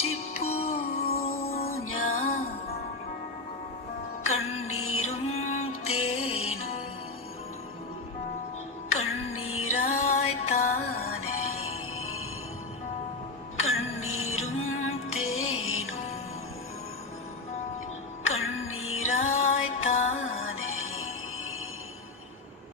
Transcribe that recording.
ചിപ്പൂ ഞാൻ കണ്ണീ